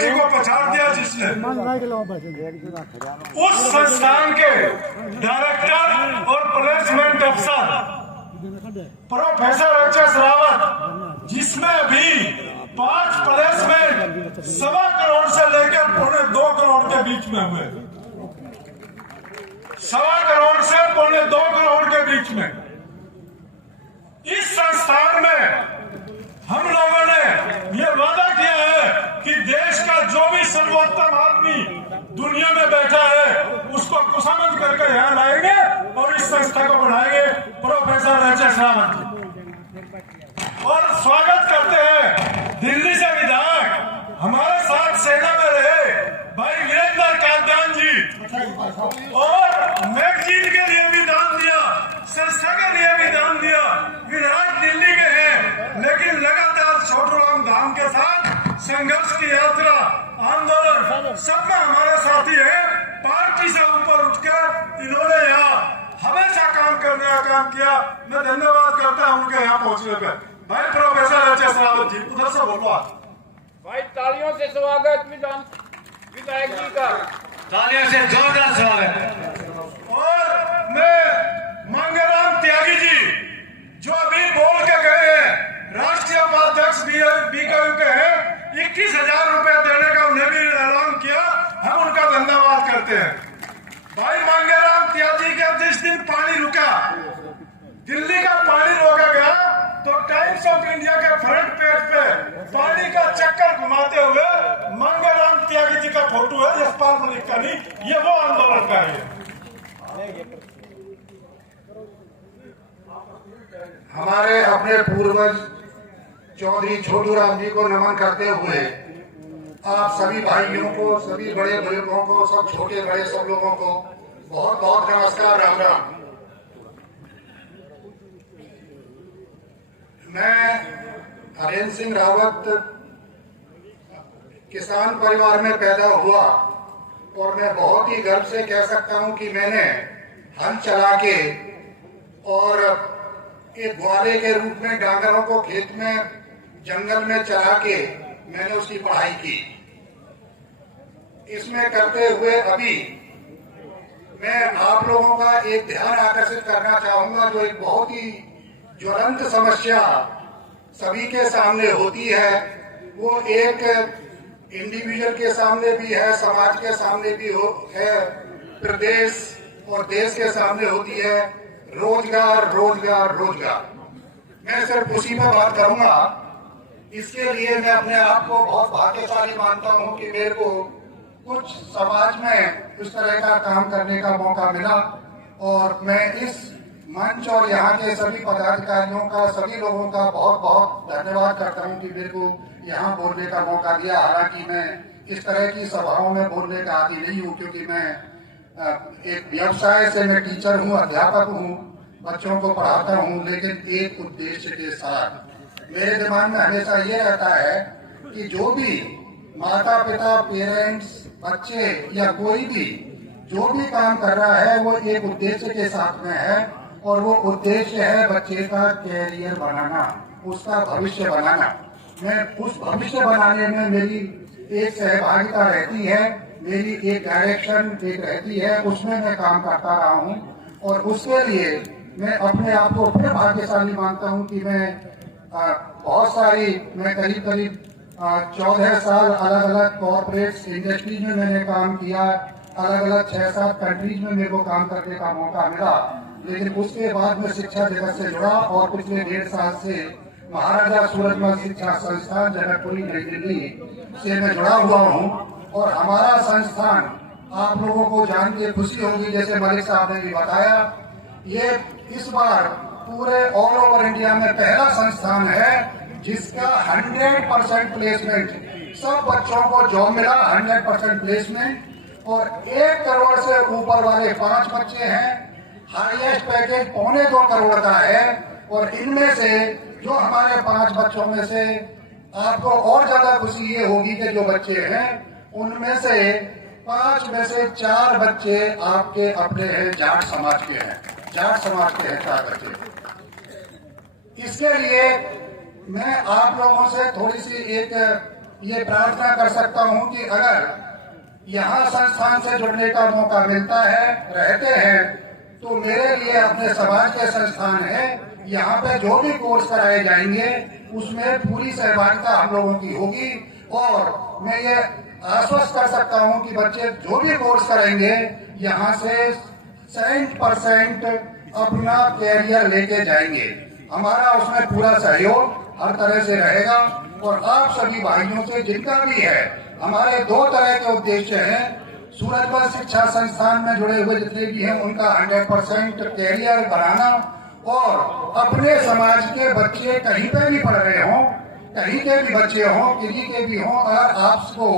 बेटी को पछाड़ दिया जिसने, उस संस्थान के डायरेक्टर और प्लेसमेंट अफसर प्रोफेसर एच.एस. रावत, जिसमें भी 5 प्लेसमेंट 1.25 करोड़ से लेकर 2.25 करोड़ के बीच में हुए, 1.25 करोड़ से 2.25 करोड़ के बीच में। इस संस्थान में हम लोगों ने ये वादा किया है कि देश का जो भी सर्वोत्तम आदमी दुनिया में बैठा है उसको कुसमझ करके यहाँ लाएंगे और इस संस्था को बढ़ाएंगे। Professor HS. रावत और स्वागत करते हैं दिल्ली से विधायक हमारे साथ सेना में रहे भाई वीरेंद्र कांतान जी, और मैगजीन के लिए भी दान दिया, संस्था के लिए भी दान दिया। विधायक दिल्ली के हैं लेकिन लगातार छोटूराम धाम के साथ संघर्ष की यात्रा, आंदोलन सब में हमारे साथी है। पार्टी से ऊपर उठकर इन्होंने यहाँ हमेशा काम करने का काम किया। मैं धन्यवाद करता हूँ उनके यहाँ पहुँचने पे। भाई प्रोफेसर एच.एस. रावत जी, उधर से बोलो भाई। तालियों से स्वागत विधायक जी का, तालियों से जोरदार स्वागत। और मैं मंगेराम त्यागी जी जो अभी बोल के गए हैं, राष्ट्रीय उपाध्यक्ष बीकेयू के हैं, 21,000 रुपए देने का उन्हें भी ऐलान किया, हम उनका धन्यवाद करते हैं। भाई मंगेराम त्यागी के जिस दिन पानी रुका, दिल्ली का पानी रोका गया, तो टाइम्स ऑफ इंडिया के फ्रंट पेज पे पानी का चक्कर घुमाते हुए मंगेराम त्यागी जी का फोटो है, यशपाल मलिक का नहीं। ये वो आंदोलनकारी है। हमारे अपने पूर्वज चौधरी छोटूराम जी को नमन करते हुए आप सभी भाइयों को, सभी बड़े बुजुर्गों को, सब छोटे बड़े सब लोगों को बहुत बहुत नमस्कार, राम राम। मैं हरेंद्र सिंह रावत किसान परिवार में पैदा हुआ और मैं बहुत ही गर्व से कह सकता हूं कि मैंने हल चला के और एक ग्वाले के रूप में डांगरों को खेत में जंगल में चला के मैंने उसकी पढ़ाई की। इसमें करते हुए अभी मैं आप लोगों का एक ध्यान आकर्षित करना चाहूंगा, जो एक बहुत ही ज्वलंत समस्या सभी के सामने होती है। वो एक इंडिविजुअल के सामने भी है, समाज के सामने भी है, प्रदेश और देश के सामने होती है। रोजगार रोजगार रोजगार। मैं सिर्फ उसी पर बात करूंगा। इसके लिए मैं अपने आप को बहुत भाग्यशाली मानता हूं कि मेरे को कुछ समाज में इस तरह का काम करने का मौका मिला, और मैं इस मंच और यहाँ के सभी पदाधिकारियों का, सभी लोगों का बहुत बहुत धन्यवाद करता हूँ कि मेरे को यहाँ बोलने का मौका दिया। हालांकि मैं इस तरह की सभाओं में बोलने का आदी नहीं हूँ, क्योंकि मैं एक व्यवसाय से मैं टीचर हूँ, अध्यापक हूँ, बच्चों को पढ़ाता हूँ, लेकिन एक उद्देश्य के साथ। मेरे दिमाग में हमेशा ये रहता है कि जो भी माता पिता, पेरेंट्स, बच्चे या कोई भी जो भी काम कर रहा है वो एक उद्देश्य के साथ में है, और वो उद्देश्य है बच्चे का कैरियर बनाना, उसका भविष्य बनाना। मैं उस भविष्य बनाने में मेरी एक सहभागिता रहती है, मेरी एक डायरेक्शन एक रहती है, उसमें मैं काम करता रहा हूँ। और उसके लिए मैं अपने आप को फिर भाग्यशाली मानता हूँ कि मैं बहुत सारी, मैं करीब करीब 14 साल अलग अलग कॉर्पोरेट इंडस्ट्रीज में मैंने काम किया, अलग अलग 6-7 कंट्रीज में मेरे को काम करने का मौका मिला। लेकिन उसके बाद मैं शिक्षा जगत से जुड़ा और पिछले 1.5 साल से महाराजा सूरजमल शिक्षा संस्थान जनकपुरी नई दिल्ली से मैं जुड़ा हुआ हूँ। और हमारा संस्थान आप लोगों को जान के खुशी होगी, जैसे मलिक साहब ने भी बताया, ये इस बार पूरे ऑल ओवर इंडिया में पहला संस्थान है जिसका 100% प्लेसमेंट, सब बच्चों को जॉब मिला, 100% प्लेसमेंट। और 1 करोड़ से ऊपर वाले 5 बच्चे हैं, हाईएस्ट पैकेज 2.25 करोड़ का है। और इनमें से जो हमारे 5 बच्चों में से आपको और ज्यादा खुशी ये होगी कि जो बच्चे हैं उनमें से 5 में से 4 बच्चे आपके अपने हैं, जाट समाज के हैं, जाट समाज के हैं 4 बच्चे। इसके लिए मैं आप लोगों से थोड़ी सी एक ये प्रार्थना कर सकता हूं कि अगर यहाँ संस्थान से जुड़ने का मौका मिलता है, रहते हैं, तो मेरे लिए अपने समाज के संस्थान है, यहाँ पे जो भी कोर्स कराए जाएंगे उसमें पूरी सहभागिता हम लोगों की होगी। और मैं ये आश्वस्त कर सकता हूं कि बच्चे जो भी कोर्स करेंगे यहाँ से 100% अपना कैरियर लेके जाएंगे। हमारा उसमें पूरा सहयोग हर तरह से रहेगा। और आप सभी भाइयों से जिनका भी है, हमारे 2 तरह के उद्देश्य हैं। सूरजमल शिक्षा संस्थान में जुड़े हुए जितने भी हैं उनका 100% कैरियर बनाना, और अपने समाज के बच्चे कहीं पे भी पढ़ रहे हों, कहीं के भी बच्चे हों, किसी के भी हों, अगर आपको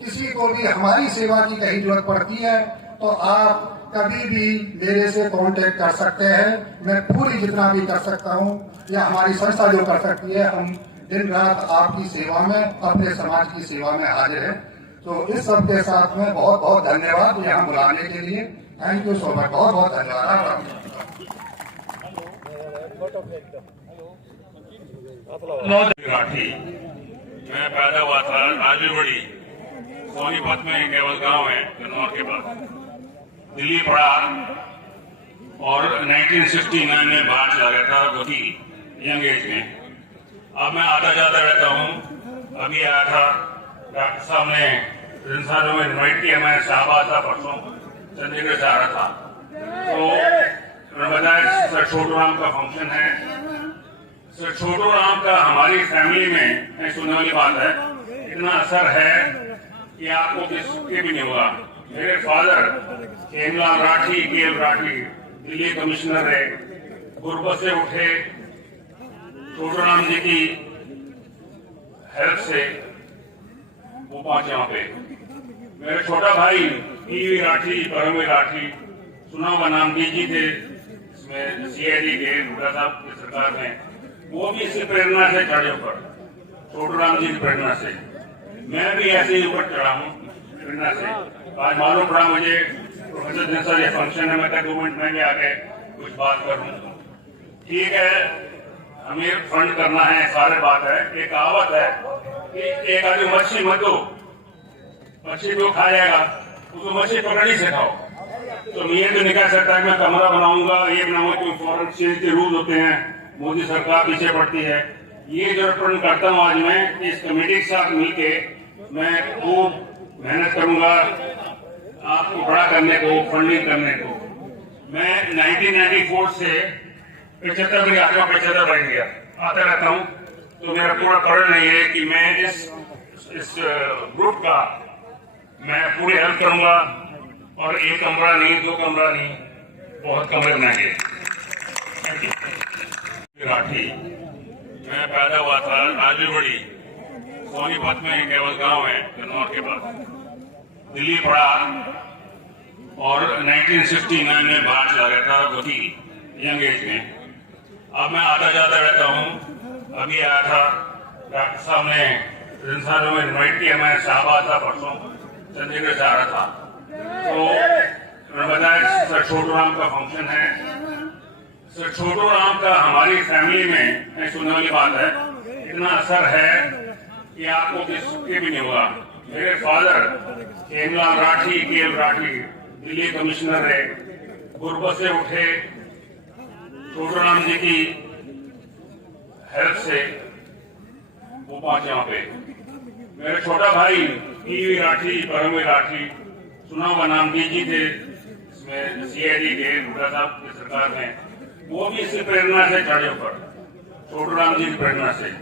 किसी को भी हमारी सेवा की कहीं जरूरत पड़ती है तो आप कभी भी मेरे से कांटेक्ट कर सकते हैं। मैं पूरी जितना भी कर सकता हूं या हमारी संस्था जो कर सकती है, हम दिन रात आपकी सेवा में, अपने समाज की सेवा में हाजिर है। तो इस सब के साथ में बहुत बहुत धन्यवाद यहाँ बुलाने के लिए। थैंक यू सो मच, बहुत बहुत धन्यवाद। राठी मैं पैदा हुआ था राजूबड़ी, सोनीपत में केवल गांव है कन्नौर के पास। दिल्ली पढ़ा और 1969 में बाहर चला गया था गोदी यंग एज में। अब मैं आता जाता रहता हूँ। अभी आया था, डॉक्टर साहब ने इंसानों में इन्वाइट किया, मैं शाहबाद था परसों, चंडीगढ़ से आ रहा था, तो मैंने बताया सर छोटू राम का फंक्शन है। सर छोटू राम का हमारी फैमिली में सुनने वाली बात है, इतना असर है कि आपको किसके भी नहीं होगा। मेरे father Khemlal Rathi, KL Rathi, Delhi commissioner रहे, गुरबत से उठे, छोटू राम जी की हेल्प से वो पहुंचे वहां पे। मेरे छोटा भाई पीवी राठी, परमवीर राठी, सुना हुआ नाम डीजी थे इसमें सीआईडी के हुड्डा साहब की सरकार में, वो भी इसी प्रेरणा से चढ़े ऊपर, छोटू राम जी की प्रेरणा से। मैं भी ऐसे ही ऊपर चढ़ा हूँ प्रेरणा से। आज मालूम पड़ा मुझे प्रोफेसर दिन सर ये फंक्शन है, मैं क्या 2 मिनट में भी आके कुछ बात करूँ। ठीक है, हमें फंड करना है, सारे बात है। एक कहावत है कि एक आदमी मच्छी मत दो, मच्छी जो खा जाएगा उसको मच्छी पकड़नी सिखाओ। तो मैं ये तो नहीं कह सकता कि मैं कमरा बनाऊंगा, ये बनाऊंगा, क्योंकि फॉरेन एक्सचेंज के रूल होते हैं, मोदी सरकार पीछे पड़ती है। ये जो रिप्रेजेंट करता हूँ आज मैं, इस कमेटी के साथ मिलके मैं खूब मेहनत करूंगा आपको बड़ा करने को, फंडिंग करने को। मैं 1994 से 75 में आता हूँ, 75 बन गया, आता रहता हूँ। तो मेरा पूरा पढ़ नहीं है कि मैं इस ग्रुप का मैं पूरी हेल्प करूंगा। और 1 कमरा नहीं, 2 कमरा नहीं, बहुत कमरे बनाएंगे। राठी मैं पैदा हुआ था राजूबड़ी, सोनीपत में केवल गांव है कन्नौर के पास। दिल्ली पढ़ा और 1969 में बाहर चला गया था गोदी यंग एज में। अब मैं आता जाता रहता हूँ। अभी आया था, डॉक्टर साहब ने इंसानों में इन्वाइट किया, मैं शाहबाद था परसों, चंडीगढ़ से आ रहा था, तो मैंने बताया सर छोटू राम का फंक्शन है। सर छोटू राम का हमारी फैमिली में सुनने वाली बात है, इतना असर है कि आपको किसके भी नहीं होगा। मेरे father Khemlal Rathi, KL Rathi, Delhi commissioner रहे, गुरबत से उठे, छोटू राम जी की हेल्प से वो पहुंचे वहां पे। मेरे छोटा भाई पीवी राठी, परमवीर राठी, सुना हुआ नाम डीजी थे इसमें सीआईडी के हुड्डा साहब की सरकार में, वो भी इसी प्रेरणा से चढ़े ऊपर, छोटू राम जी की प्रेरणा से।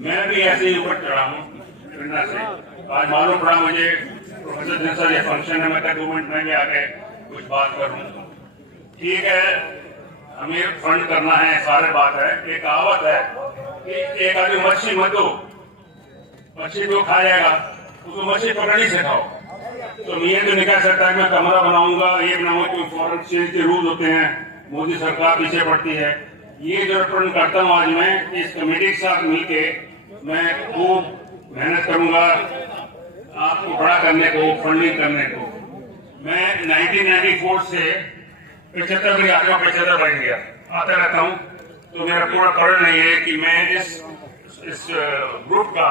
मैं भी ऐसे ही ऊपर चढ़ा हूँ प्रेरणा से। आज मालूम पड़ा मुझे प्रोफेसर दिन सर ये फंक्शन है, मैं क्या 2 मिनट में भी आके कुछ बात करूँ। ठीक है, हमें फंड करना है, सारे बात है। एक कहावत है कि एक आदमी मच्छी मत दो, मच्छी जो खा जाएगा उसको मच्छी पकड़नी सिखाओ। तो मैं ये तो नहीं कह सकता कि मैं कमरा बनाऊंगा, ये बनाऊंगा, क्योंकि फॉरेन एक्सचेंज के रूल होते हैं, मोदी सरकार पीछे पड़ती है। ये जो रिप्रेजेंट करता हूँ आज मैं, इस कमेटी के साथ मिलके मैं खूब मेहनत करूंगा आपको बड़ा करने को, फंडिंग करने को। मैं 1994 से 75 में आता हूँ, 75 बन गया, आता रहता हूँ। तो मेरा पूरा पढ़ नहीं है कि मैं इस ग्रुप का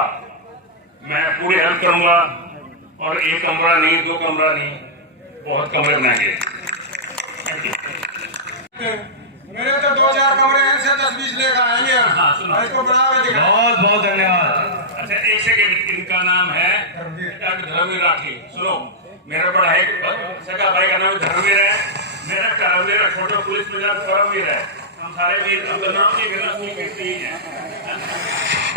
मैं पूरी हेल्प करूंगा और एक कमरा नहीं, 2 कमरा नहीं, बहुत कमरे बनाएंगे। Thank you. मेरे तो 2-4 कमरे हैं, से 10-20 लेकर आएंगे हम। हाँ, सुनो। इसको बना के दिखाएं। बहुत बहुत धन्यवाद। अच्छा, एक सेकेंड, इनका नाम है डॉक्टर धर्मवीर राठी। सुनो, मेरा बड़ा है सगा भाई का नाम धर्मवीर है, मेरा करमवीर छोटा पुलिस में परमवीर है। हम सारे वीर, हम तो नाम नहीं, मेरा है।